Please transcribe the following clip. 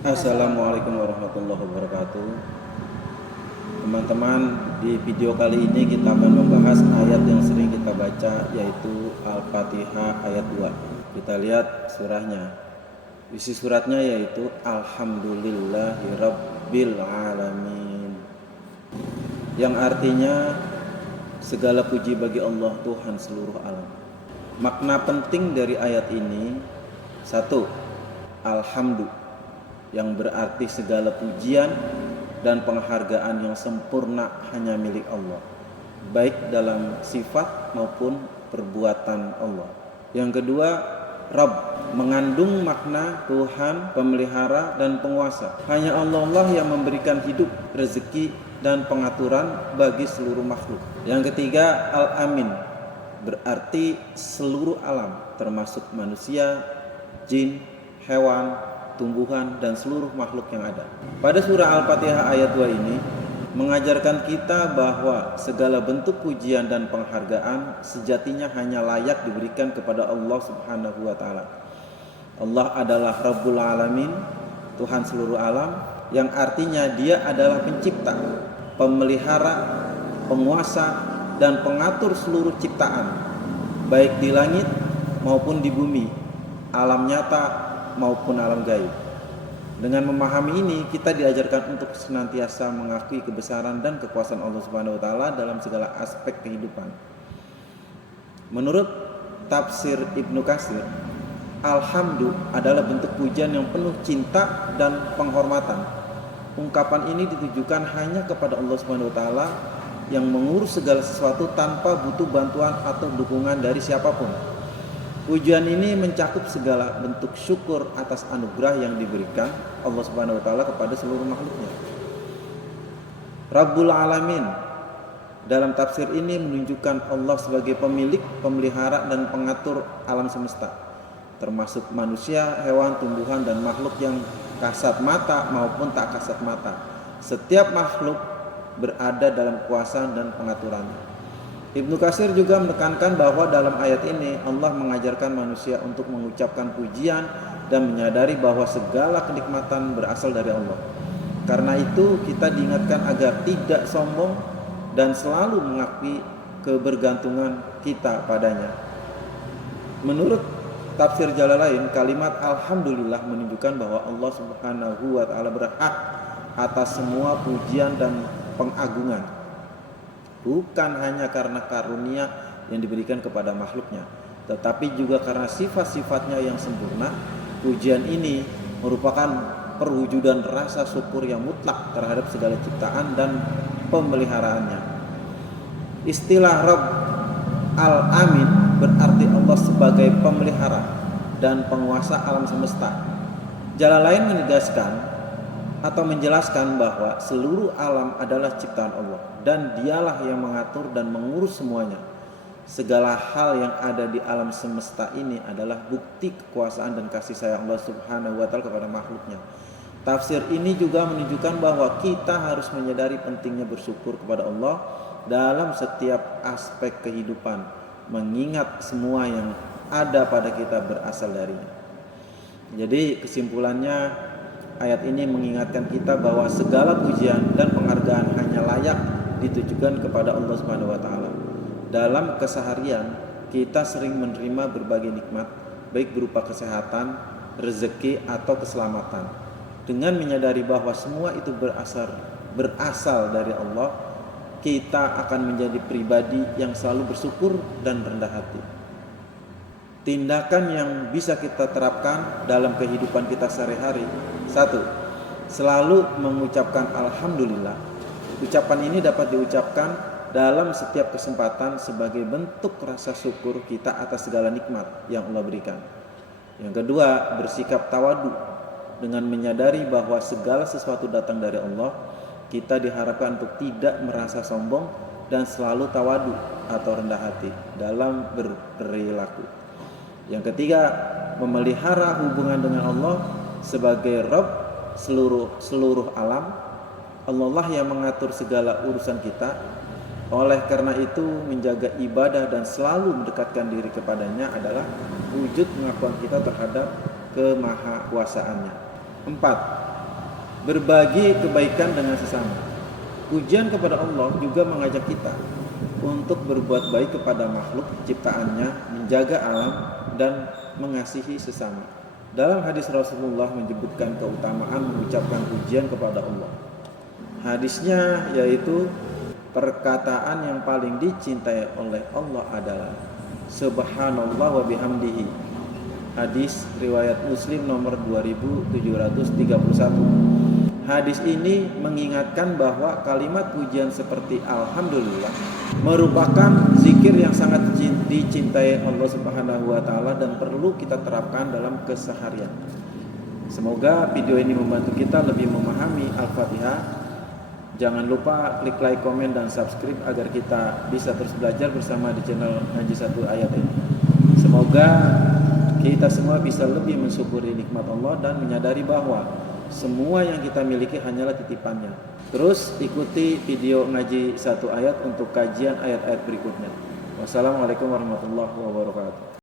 Assalamualaikum warahmatullahi wabarakatuh. Teman-teman, di video kali ini kita akan membahas ayat yang sering kita baca, yaitu Al-Fatihah ayat 2. Kita lihat surahnya. Isi suratnya yaitu Alhamdulillahirabbil alamin, yang artinya segala puji bagi Allah, Tuhan seluruh alam. Makna penting dari ayat ini: satu, alhamdulillah, yang berarti segala pujian dan penghargaan yang sempurna hanya milik Allah, baik dalam sifat maupun perbuatan Allah. Yang kedua, Rabb, mengandung makna Tuhan, pemelihara dan penguasa. Hanya Allah yang memberikan hidup, rezeki dan pengaturan bagi seluruh makhluk. Yang ketiga, Al-Amin, berarti seluruh alam termasuk manusia, jin, hewan, tumbuhan dan seluruh makhluk yang ada. Pada surah Al-Fatihah ayat 2 ini mengajarkan kita bahwa segala bentuk pujian dan penghargaan sejatinya hanya layak diberikan kepada Allah Subhanahu wa taala. Allah adalah Rabbul Alamin, Tuhan seluruh alam, yang artinya Dia adalah pencipta, pemelihara, penguasa dan pengatur seluruh ciptaan, baik di langit maupun di bumi, alam nyata maupun alam gaib. Dengan memahami ini, kita diajarkan untuk senantiasa mengakui kebesaran dan kekuasaan Allah Subhanahu wa taala dalam segala aspek kehidupan. Menurut tafsir Ibnu Katsir, alhamdulillah adalah bentuk pujian yang penuh cinta dan penghormatan. Ungkapan ini ditujukan hanya kepada Allah Subhanahu wa taala yang mengurus segala sesuatu tanpa butuh bantuan atau dukungan dari siapapun. Pujian ini mencakup segala bentuk syukur atas anugerah yang diberikan Allah Subhanahu wa taala kepada seluruh makhluknya. Rabbul Alamin dalam tafsir ini menunjukkan Allah sebagai pemilik, pemelihara dan pengatur alam semesta, termasuk manusia, hewan, tumbuhan dan makhluk yang kasat mata maupun tak kasat mata. Setiap makhluk berada dalam kuasa dan pengaturannya. Ibnu Katsir juga menekankan bahwa dalam ayat ini Allah mengajarkan manusia untuk mengucapkan pujian dan menyadari bahwa segala kenikmatan berasal dari Allah. Karena itu kita diingatkan agar tidak sombong dan selalu mengakui kebergantungan kita padanya. Menurut tafsir Jalalain, kalimat alhamdulillah menunjukkan bahwa Allah Subhanahu wa taala berhak atas semua pujian dan pengagungan, bukan hanya karena karunia yang diberikan kepada makhluknya, tetapi juga karena sifat-sifatnya yang sempurna. Pujian ini merupakan perwujudan rasa syukur yang mutlak terhadap segala ciptaan dan pemeliharaannya. Istilah Rabb Al-Amin berarti Allah sebagai pemelihara dan penguasa alam semesta. Jalalain menegaskan atau menjelaskan bahwa seluruh alam adalah ciptaan Allah dan Dialah yang mengatur dan mengurus semuanya. Segala hal yang ada di alam semesta ini adalah bukti kekuasaan dan kasih sayang Allah Subhanahu wa taala kepada makhluknya. Tafsir ini juga menunjukkan bahwa kita harus menyadari pentingnya bersyukur kepada Allah dalam setiap aspek kehidupan, mengingat semua yang ada pada kita berasal darinya. Jadi kesimpulannya, ayat ini mengingatkan kita bahwa segala pujian dan penghargaan hanya layak ditujukan kepada Allah Subhanahu wa taala. Dalam keseharian, kita sering menerima berbagai nikmat, baik berupa kesehatan, rezeki atau keselamatan. Dengan menyadari bahwa semua itu berasal dari Allah, kita akan menjadi pribadi yang selalu bersyukur dan rendah hati. Tindakan yang bisa kita terapkan dalam kehidupan kita sehari-hari: satu, selalu mengucapkan alhamdulillah. Ucapan ini dapat diucapkan dalam setiap kesempatan sebagai bentuk rasa syukur kita atas segala nikmat yang Allah berikan. Yang kedua, bersikap tawadu. Dengan menyadari bahwa segala sesuatu datang dari Allah, kita diharapkan untuk tidak merasa sombong dan selalu tawadu atau rendah hati dalam berperilaku. Yang ketiga, memelihara hubungan dengan Allah sebagai Rabb seluruh alam. Allah lah yang mengatur segala urusan kita. Oleh karena itu, menjaga ibadah dan selalu mendekatkan diri kepadanya adalah wujud pengakuan kita terhadap kemahakuasaannya. 4. berbagi kebaikan dengan sesama. Pujian kepada Allah juga mengajak kita untuk berbuat baik kepada makhluk ciptaannya, menjaga alam, dan mengasihi sesama. Dalam hadis Rasulullah menyebutkan keutamaan mengucapkan pujian kepada Allah. Hadisnya yaitu perkataan yang paling dicintai oleh Allah adalah Subhanallah wa bihamdihi. Hadis riwayat Muslim nomor 2731. Hadis ini mengingatkan bahwa kalimat pujian seperti Alhamdulillah merupakan zikir yang sangat dicintai Allah Subhanahu wa taala dan perlu kita terapkan dalam keseharian. Semoga video ini membantu kita lebih memahami Al-Fatihah. Jangan lupa klik like, komen, dan subscribe agar kita bisa terus belajar bersama di channel Ngaji Satu Ayat ini. Semoga kita semua bisa lebih mensyukuri nikmat Allah dan menyadari bahwa semua yang kita miliki hanyalah titipannya. Terus ikuti video Ngaji Satu Ayat untuk kajian ayat-ayat berikutnya. Wassalamualaikum warahmatullahi wabarakatuh.